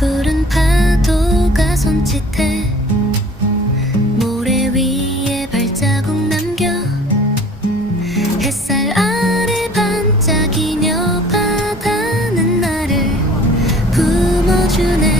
푸른 파도가 손짓해 모래 위에 발자국 남겨 햇살 아래 반짝이며 바다는 나를 품어주네.